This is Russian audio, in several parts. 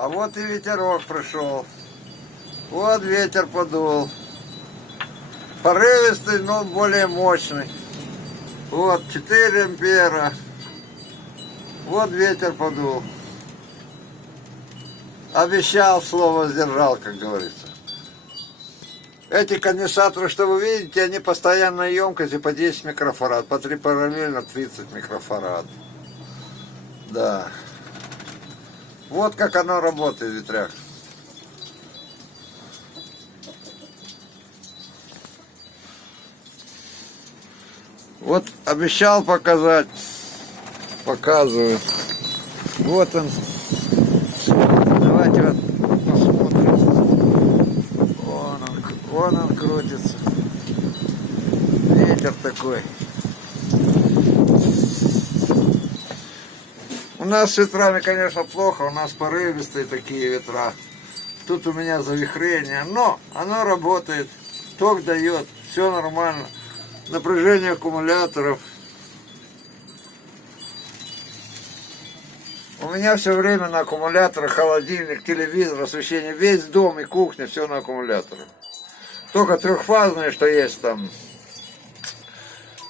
А вот и ветерок пришел. Вот ветер подул. Порывистый, но более мощный. Вот 4 ампера. Вот ветер подул. Обещал, слово сдержал, как говорится. Эти конденсаторы, что вы видите, они постоянной емкости по 10 микрофарад. По 3 параллельно 30 микрофарад. Да. Вот как оно работает, ветряк. Вот обещал показать. Показываю. Вот он. Давайте вот посмотрим. Вон он крутится. Ветер такой. У нас с ветрами, конечно, плохо. У нас порывистые такие ветра. Тут у меня завихрение. Но оно работает. Ток дает. Все нормально. Напряжение аккумуляторов. У меня все время на аккумуляторах холодильник, телевизор, освещение. Весь дом и кухня, все на аккумуляторах. Только трехфазные, что есть там.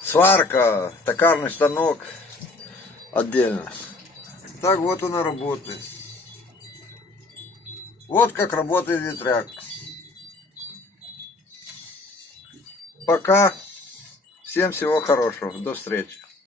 Сварка, токарный станок отдельно. Так вот она работает. Вот как работает ветряк. Пока. Всем всего хорошего. До встречи.